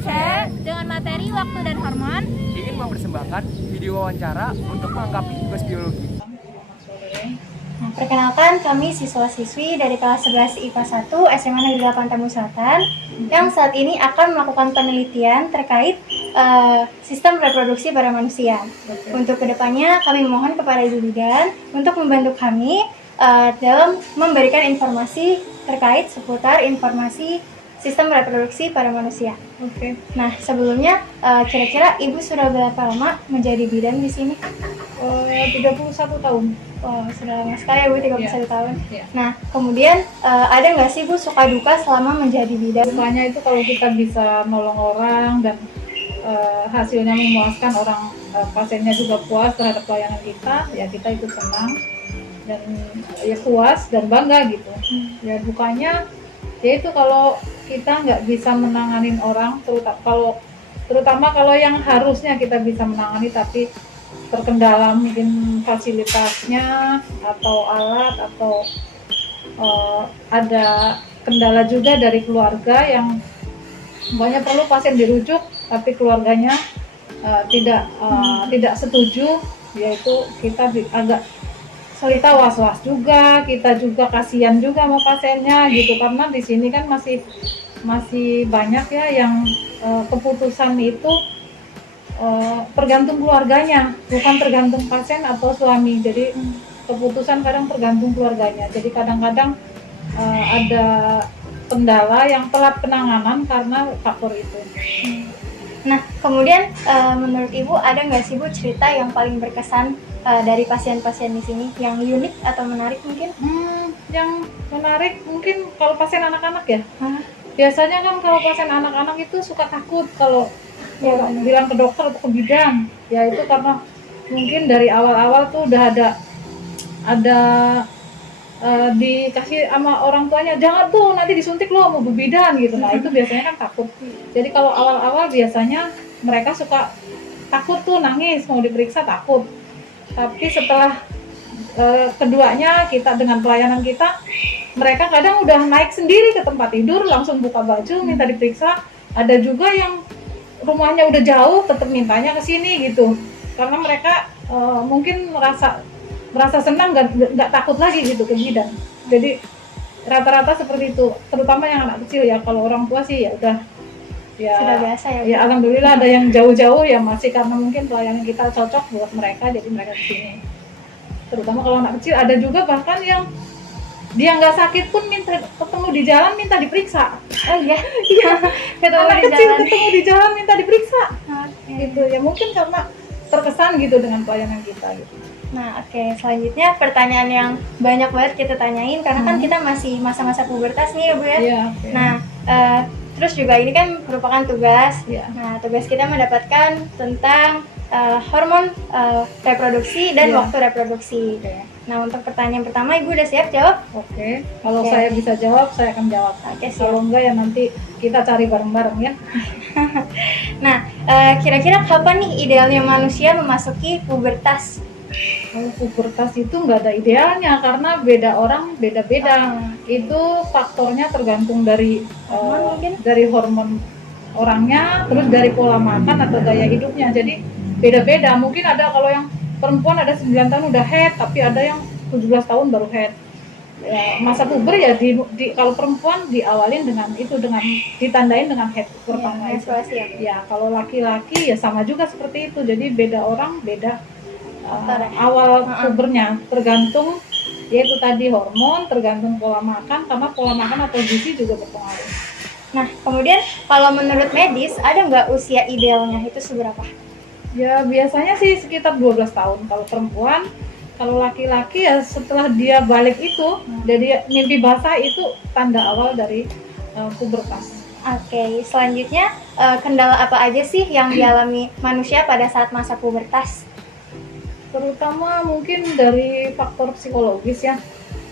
C dengan materi waktu dan hormon ingin mempersembahkan video wawancara untuk melengkapi tugas biologi. Nah, perkenalkan kami siswa-siswi dari kelas 11 IPA 1 SMA Negeri 8 Tambun Selatan yang saat ini akan melakukan penelitian terkait sistem reproduksi pada manusia. Untuk kedepannya kami mohon kepada Ibu Bidan untuk membantu kami dalam memberikan informasi terkait seputar informasi sistem reproduksi pada manusia. Nah, sebelumnya kira-kira Ibu sudah berapa lama menjadi bidan di sini? 31 tahun. Oh, sudah lama sekali ya Bu, 31 tahun. Iya. Nah, kemudian ada nggak sih Bu suka duka selama menjadi bidan? Dukanya itu kalau kita bisa nolong orang dan hasilnya memuaskan orang, pasiennya juga puas terhadap pelayanan kita, ya kita itu senang dan ya puas dan bangga gitu. Ya dukanya yaitu kalau kita nggak bisa menanganin orang, terutama kalau yang harusnya kita bisa menangani tapi terkendala mungkin fasilitasnya atau alat atau ada kendala juga dari keluarga yang banyak perlu pasien dirujuk tapi keluarganya tidak setuju, yaitu kita agak kita was-was juga, kita juga kasihan juga sama pasiennya gitu, karena di sini kan masih banyak ya yang keputusan itu tergantung keluarganya, bukan tergantung pasien atau suami. Jadi keputusan kadang tergantung keluarganya. Jadi kadang-kadang ada kendala yang telat penanganan karena faktor itu. Nah, kemudian menurut Ibu ada nggak sih Bu cerita yang paling berkesan dari pasien-pasien di sini yang unik atau menarik mungkin? Yang menarik mungkin kalau pasien anak-anak ya. Biasanya kan kalau pasien anak-anak itu suka takut kalau bilang ke dokter atau ke bidan. Ya itu karena mungkin dari awal-awal tuh udah ada dikasih sama orang tuanya, jangan tuh nanti disuntik lo mau berbidan gitu. Nah itu biasanya kan takut. Jadi kalau awal-awal biasanya mereka suka takut tuh, nangis mau diperiksa takut. Tapi setelah keduanya kita dengan pelayanan kita, mereka kadang udah naik sendiri ke tempat tidur, langsung buka baju minta diperiksa. Ada juga yang rumahnya udah jauh tetap mintanya ke sini gitu, karena mereka mungkin merasa senang, nggak takut lagi gitu ke bidan. Jadi rata-rata seperti itu, terutama yang anak kecil ya. Kalau orang tua sih ya udah ya Sudah biasa ya Bu? Ya alhamdulillah ada yang jauh-jauh ya masih karena mungkin pelayanan kita cocok buat mereka, jadi mereka kesini. Terutama kalau anak kecil, ada juga bahkan yang dia nggak sakit pun minta ketemu di jalan minta diperiksa. Oh iya, Anak di kecil jalan. ketemu di jalan minta diperiksa. Oke. Gitu ya, mungkin karena terkesan gitu dengan pelayanan kita gitu. Nah, oke. Selanjutnya pertanyaan yang banyak banget kita tanyain karena kan kita masih masa-masa pubertas nih ya Bu ya. Iya, oke. Nah, terus juga ini kan merupakan tugas. Iya. Nah, tugas kita mendapatkan tentang hormon reproduksi dan Iya. waktu reproduksi. Nah, untuk pertanyaan pertama Ibu udah siap jawab? Oke, kalau Oke. saya bisa jawab, saya akan jawab. Oke, siap. Kalau enggak ya nanti kita cari bareng-bareng ya. Nah, kira-kira kapan nih idealnya manusia memasuki pubertas? Kalau pubertas itu nggak ada idealnya karena beda orang beda-beda. Itu faktornya tergantung dari Hormon mungkin? dari hormon orangnya, terus dari pola makan atau gaya hidupnya. Jadi beda-beda. Mungkin ada kalau yang perempuan ada 9 tahun udah head, tapi ada yang 17 tahun baru head. Ya, masa puber ya kalau perempuan diawalin dengan ditandain dengan head pertama itu. menstruasi ya? Ya, kalau laki-laki ya sama juga seperti itu. Jadi beda orang beda awal pubernya, tergantung yaitu tadi hormon, tergantung pola makan, karena pola makan atau gizi juga berpengaruh. Nah, kemudian kalau menurut medis ada nggak usia idealnya itu seberapa? Ya biasanya sih sekitar 12 tahun kalau perempuan. Kalau laki-laki ya setelah dia balik itu, jadi mimpi basah itu tanda awal dari pubertas. Oke, selanjutnya kendala apa aja sih yang dialami manusia pada saat masa pubertas? Terutama mungkin dari faktor psikologis ya.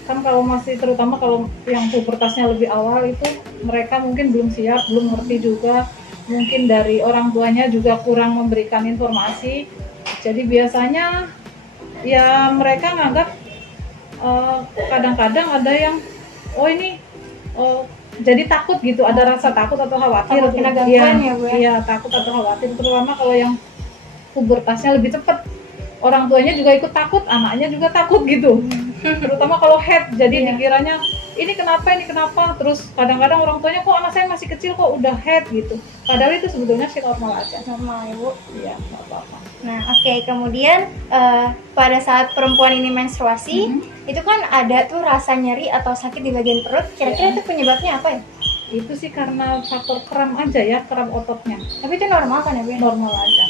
Kan kalau terutama kalau yang pubertasnya lebih awal itu mereka mungkin belum siap, belum ngerti juga. Mungkin dari orang tuanya juga kurang memberikan informasi. Jadi biasanya ya mereka nganggap kadang-kadang ada yang ini jadi takut gitu, ada rasa takut atau khawatir. Takut kena gangguan ya, Bu, ya? Iya, takut atau khawatir, terutama kalau yang pubertasnya lebih cepat. Orang tuanya juga ikut takut, anaknya juga takut gitu. Terutama kalau head, jadi dikiranya ini kenapa, terus kadang-kadang orang tuanya kok anak saya masih kecil kok udah head gitu. Padahal itu sebetulnya sih normal aja. Normal ya, Bu. Iya, nggak apa-apa. Nah, oke. Kemudian pada saat perempuan ini menstruasi, itu kan ada tuh rasa nyeri atau sakit di bagian perut. Kira-kira itu penyebabnya apa ya? Itu sih karena faktor kram aja ya, kram ototnya. Tapi itu normal kan ya, Bu? Normal aja.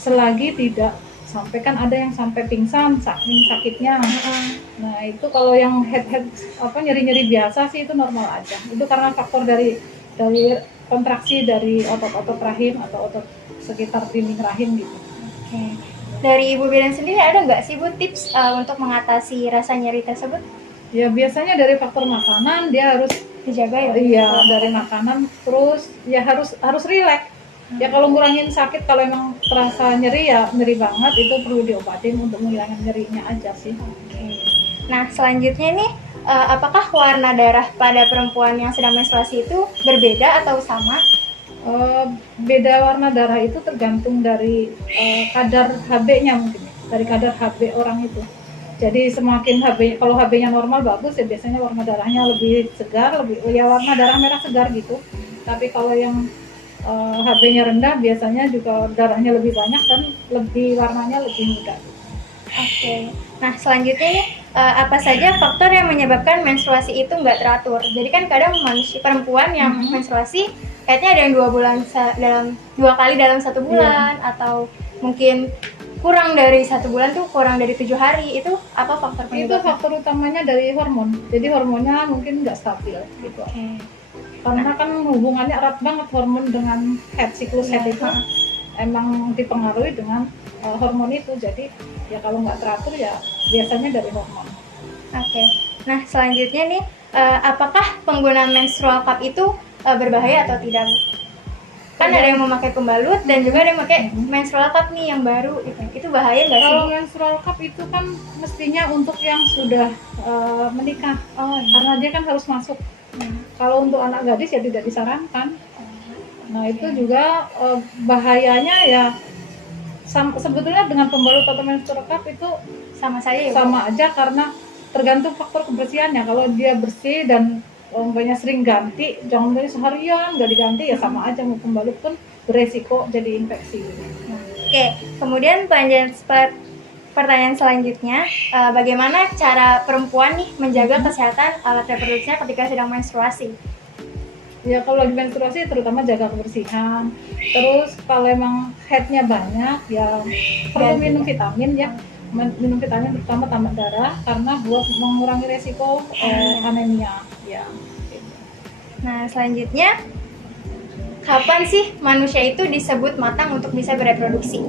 Selagi tidak sampai, kan ada yang sampai pingsan saking sakitnya. Nah, itu kalau yang head nyeri-nyeri biasa sih itu normal aja. Itu karena faktor dari kontraksi dari otot-otot rahim atau otot sekitar dinding rahim gitu. Oke. Dari Ibu Bidan sendiri ada nggak sih, Bu, tips untuk mengatasi rasa nyeri tersebut? Ya biasanya dari faktor makanan dia harus Dijaga ya, Bu? iya, dari makanan, terus ya harus rileks. Ya kalau ngurangin sakit, kalau emang terasa nyeri ya nyeri banget, itu perlu diobatin untuk menghilangkan nyerinya aja sih. Oke. Nah, selanjutnya nih, apakah warna darah pada perempuan yang sedang menstruasi itu berbeda atau sama? Beda warna darah itu tergantung dari kadar HB-nya mungkin, dari kadar HB orang itu. Jadi semakin kalau HB-nya normal bagus ya biasanya warna darahnya lebih segar, ya warna darah merah segar gitu. Tapi kalau yang HB-nya rendah biasanya juga darahnya lebih banyak dan warnanya lebih muda. Oke. Nah, selanjutnya nih, apa saja faktor yang menyebabkan menstruasi itu nggak teratur? Jadi kan kadang perempuan yang menstruasi kayaknya ada yang 2 bulan dalam 2 kali dalam 1 bulan, atau mungkin kurang dari 1 bulan tuh kurang dari 7 hari. Itu apa faktor penyebabnya? Itu faktor utamanya dari hormon. Jadi hormonnya mungkin nggak stabil gitu. Oke. Karena kan hubungannya erat banget hormon dengan siklus head itu. Emang dipengaruhi dengan hormon itu. Jadi ya kalau nggak teratur ya biasanya dari hormon. Oke. Nah, selanjutnya nih, apakah penggunaan menstrual cup itu berbahaya atau tidak? Kan ada yang memakai pembalut dan juga ada yang memakai menstrual cup nih yang baru gitu. Itu bahaya nggak sih? Kalau menstrual cup itu kan mestinya untuk yang sudah menikah. Karena dia kan harus masuk. Kalau untuk anak gadis ya tidak disarankan. Nah, itu juga bahayanya ya sebetulnya dengan pembalut atau menstrual cup itu Sama saja ya, Bu? sama aja, karena tergantung faktor kebersihannya. Kalau dia bersih dan banyak sering ganti, jangan dari seharian nggak diganti ya sama aja, mau pembalut pun beresiko jadi infeksi. Oke, kemudian pertanyaan selanjutnya, bagaimana cara perempuan nih menjaga kesehatan alat reproduksinya ketika sedang menstruasi? Ya kalau lagi menstruasi terutama jaga kebersihan. Terus kalau emang headnya banyak ya perlu minum vitamin ya. Minum vitamin terutama tambah darah karena buat mengurangi resiko anemia ya. Gitu. Nah, selanjutnya, kapan sih manusia itu disebut matang untuk bisa bereproduksi?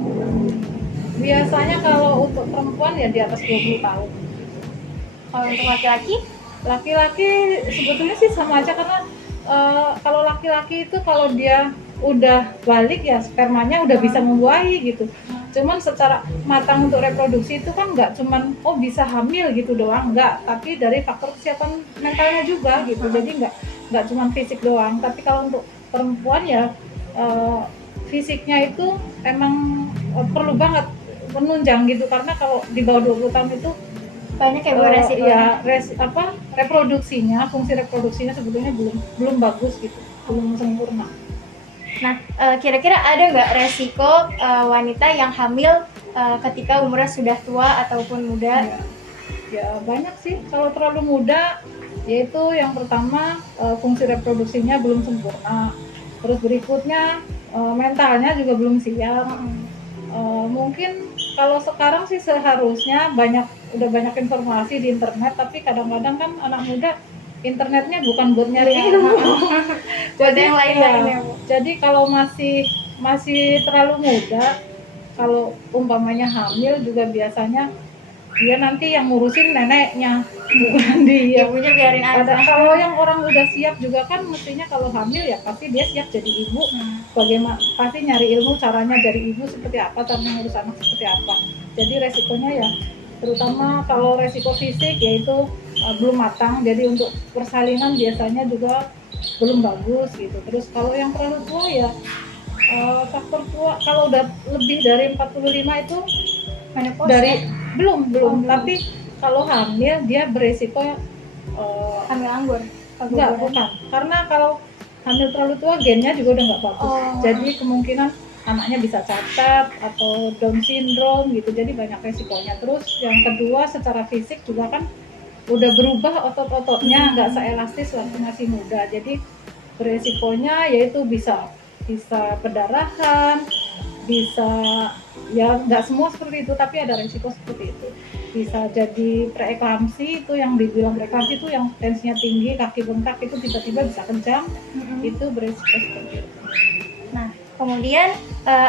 Biasanya kalau untuk perempuan ya di atas 20 tahun. Kalau untuk laki-laki? Laki-laki sebetulnya sih sama aja, karena kalau laki-laki itu kalau dia udah balik ya spermanya udah bisa membuahi gitu. Cuman secara matang untuk reproduksi itu kan nggak cuman bisa hamil gitu doang, nggak, tapi dari faktor kesiapan mentalnya juga gitu. Jadi nggak cuman fisik doang, tapi kalau untuk perempuan ya fisiknya itu emang perlu banget menunjang gitu, karena kalau di bawah 20 tahun itu Banyak ya, Bu, resikonya? Reproduksinya, fungsi reproduksinya sebetulnya belum bagus gitu, belum sempurna. Nah, kira-kira ada nggak resiko wanita yang hamil ketika umurnya sudah tua ataupun muda? Ya banyak sih. Kalau terlalu muda, yaitu yang pertama fungsi reproduksinya belum sempurna. Terus berikutnya mentalnya juga belum siap. Mungkin kalau sekarang sih seharusnya udah banyak informasi di internet, tapi kadang-kadang kan anak muda internetnya bukan buat nyari ilmu. Jadi yang lain-lain ya, Bu. Jadi kalau masih terlalu muda, kalau umpamanya hamil juga biasanya dia nanti yang ngurusin neneknya, bukan dia. Ibunya biarin aja. Kalau yang orang udah siap juga kan mestinya kalau hamil ya pasti dia siap jadi ibu. Bagaimana pasti nyari ilmu caranya jadi ibu seperti apa, cara mengurus anak seperti apa. Jadi resikonya ya terutama kalau resiko fisik yaitu belum matang. Jadi untuk persalinan biasanya juga belum bagus gitu. Terus kalau yang terlalu tua ya faktor tua kalau udah lebih dari 45 itu Menopause dari ya? belum belum. tapi kalau hamil dia beresiko Hamil anggur. enggak, bukan. Karena kalau hamil terlalu tua gennya juga udah nggak bagus. Oh. Jadi kemungkinan anaknya bisa cacat atau Down syndrome gitu. Jadi banyak resikonya. Terus yang kedua secara fisik juga kan udah berubah otot-ototnya, nggak seelastis waktu masih muda. Jadi beresikonya yaitu bisa perdarahan, bisa ya nggak semua seperti itu tapi ada resiko seperti itu. Bisa jadi preeklamsi, itu yang dibilang preeklamsi itu yang tensinya tinggi, kaki bengkak itu tiba-tiba bisa kejang, itu beresiko seperti itu. Nah, kemudian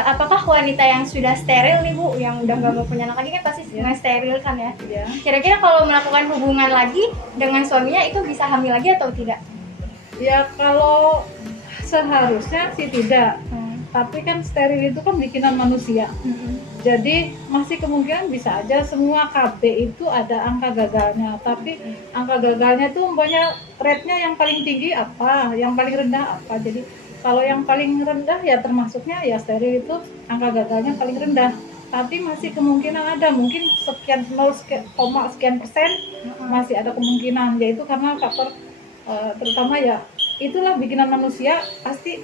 apakah wanita yang sudah steril nih Bu, yang udah nggak mau punya anak lagi kan pasti semua steril kan ya? Ya. Kira-kira kalau melakukan hubungan lagi dengan suaminya itu bisa hamil lagi atau tidak? Ya kalau seharusnya sih tidak, tapi kan steril itu kan bikinan manusia. Jadi masih kemungkinan bisa aja semua KB itu ada angka gagalnya, tapi angka gagalnya itu umpamanya rate-nya yang paling tinggi apa, yang paling rendah apa. Jadi kalau yang paling rendah ya termasuknya ya steril itu angka gagalnya paling rendah. Tapi masih kemungkinan ada, mungkin sekian 0, sekian persen masih ada kemungkinan, yaitu karena faktor terutama ya itulah bikinan manusia pasti.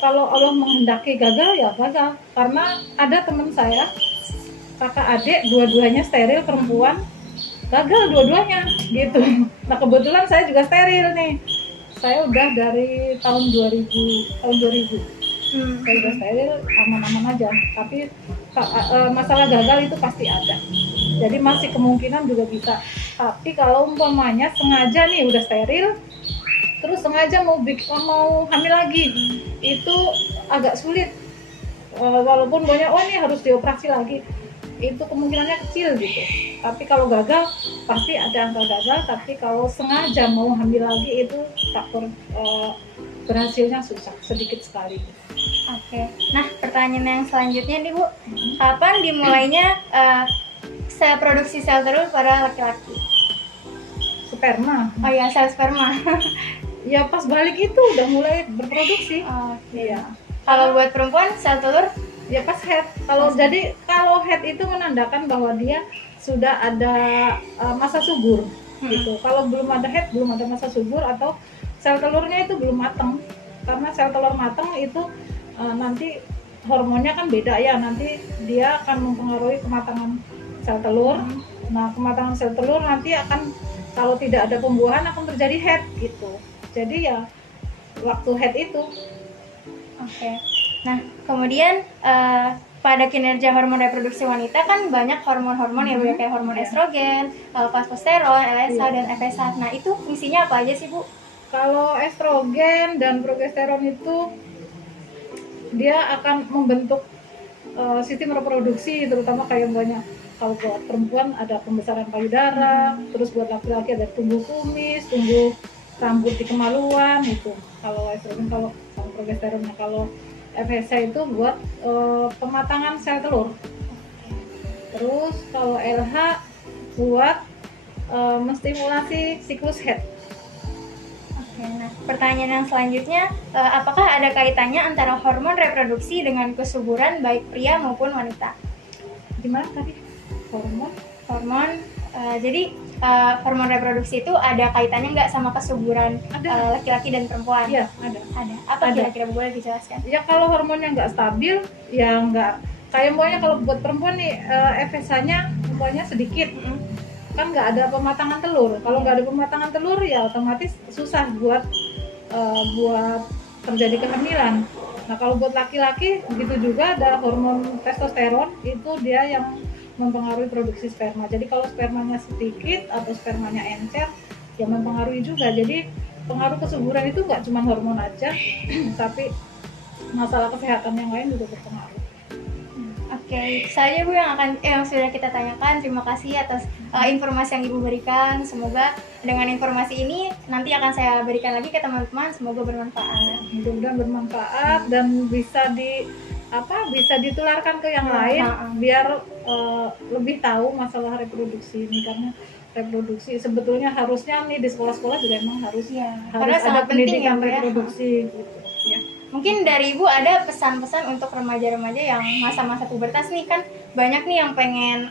Kalau Allah menghendaki gagal ya gagal, karena ada teman saya kakak adik dua-duanya steril perempuan, gagal dua-duanya gitu. Nah kebetulan saya juga steril nih, saya udah dari tahun 2000 saya udah steril, aman-aman aja. Tapi masalah gagal itu pasti ada, jadi masih kemungkinan juga bisa. Tapi kalau umpamanya sengaja nih udah steril terus sengaja mau hamil lagi, itu agak sulit. Walaupun banyak ini harus dioperasi lagi, itu kemungkinannya kecil gitu. Tapi kalau gagal pasti ada angka gagal, tapi kalau sengaja mau hamil lagi itu faktor berhasilnya susah, sedikit sekali. Oke. Nah, pertanyaan yang selanjutnya nih Bu, kapan dimulainya produksi sel telur pada laki-laki? Sperma. Oh ya, sel sperma. Ya pas balik itu udah mulai berproduksi. Iya. Kalau buat perempuan sel telur ya pas head. Kalau head itu menandakan bahwa dia sudah ada masa subur gitu. Kalau belum ada head, belum ada masa subur atau sel telurnya itu belum matang. Karena sel telur matang itu nanti hormonnya kan beda ya. Nanti dia akan mempengaruhi kematangan sel telur. Nah, kematangan sel telur nanti akan, kalau tidak ada pembuahan akan terjadi head gitu. Jadi ya waktu head itu. Oke. Nah, kemudian pada kinerja hormon reproduksi wanita kan banyak hormon-hormon ya Bu, kayak hormon estrogen, testosteron, LSH dan FSH. Nah, itu fungsinya apa aja sih Bu? Kalau estrogen dan progesteron itu dia akan membentuk sistem reproduksi, terutama kayak banyak. Kalau buat perempuan ada pembesaran payudara, terus buat laki-laki ada tumbuh kumis, tumbuh rambut di kemaluan itu. Kalau estrogen, kalau progesteronnya, kalau FSH itu buat pematangan sel telur. Terus kalau LH buat menstimulasi siklus head. Oke, nah pertanyaan yang selanjutnya, apakah ada kaitannya antara hormon reproduksi dengan kesuburan baik pria maupun wanita? Gimana tadi? Hormon? Jadi hormon reproduksi itu ada kaitannya nggak sama kesuburan laki-laki dan perempuan? Iya, ada. Apa kira-kira boleh dijelaskan? Ya kalau hormonnya nggak stabil, ya nggak. Kayak pokoknya kalau buat perempuan nih FSH-nya pokoknya sedikit, kan nggak ada pematangan telur. Kalau nggak ada pematangan telur ya otomatis susah buat terjadi kehamilan. Nah kalau buat laki-laki begitu juga, ada hormon testosteron, itu dia yang mempengaruhi produksi sperma. Jadi kalau spermanya sedikit atau spermanya encer, ya mempengaruhi juga. Jadi pengaruh kesuburan itu nggak cuma hormon aja, tapi masalah kesehatan yang lain juga berpengaruh. Oke, saja Bu yang sudah kita tanyakan. Terima kasih atas informasi yang Ibu berikan. Semoga dengan informasi ini nanti akan saya berikan lagi ke teman-teman. Semoga bermanfaat. Mudah-mudahan bermanfaat dan bisa bisa ditularkan ke yang lain biar lebih tahu masalah reproduksi ini, karena reproduksi sebetulnya harusnya nih di sekolah-sekolah juga emang harus karena ada sangat penting ya, pendidikan Bu, ya. reproduksi gitu ya. Mungkin dari Ibu ada pesan-pesan untuk remaja-remaja yang masa-masa pubertas nih, kan banyak nih yang pengen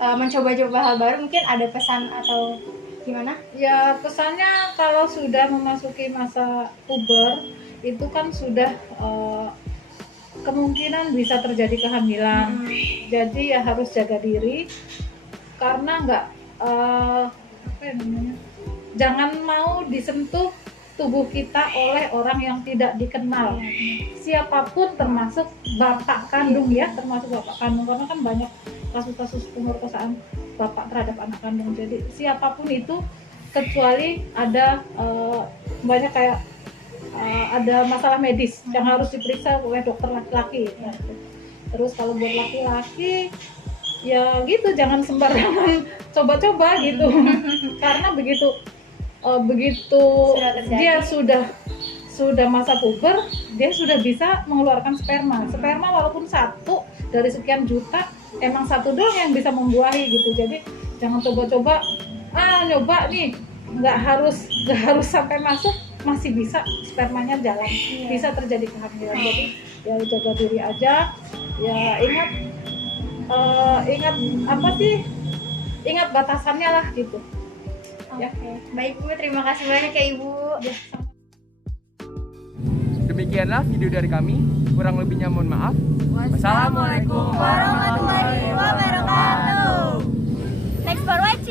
mencoba-coba hal baru, mungkin ada pesan atau gimana? Ya pesannya kalau sudah memasuki masa puber itu kan sudah kemungkinan bisa terjadi kehamilan. Jadi ya harus jaga diri karena jangan mau disentuh tubuh kita oleh orang yang tidak dikenal. Siapapun termasuk bapak kandung ya, termasuk bapak kandung, karena kan banyak kasus-kasus pemerkosaan bapak terhadap anak kandung. Jadi siapapun itu, kecuali ada banyak kayak ada masalah medis yang harus diperiksa oleh dokter laki-laki. Terus kalau buat laki-laki ya gitu, jangan sembarangan coba-coba gitu. Karena begitu dia sudah masa puber, dia sudah bisa mengeluarkan sperma. Sperma walaupun 1 dari sekian juta, emang 1 doang yang bisa membuahi gitu. Jadi jangan coba-coba nyoba nih, nggak harus sampai masuk, masih bisa spermanya jalan, bisa terjadi kehamilan. Jadi ya jaga diri aja, ya ingat batasannya lah gitu. Oke. Baik Bu, terima kasih banyak ya Ibu. Demikianlah video dari kami. Kurang lebihnya mohon maaf. Wassalamualaikum warahmatullahi wabarakatuh. Next for like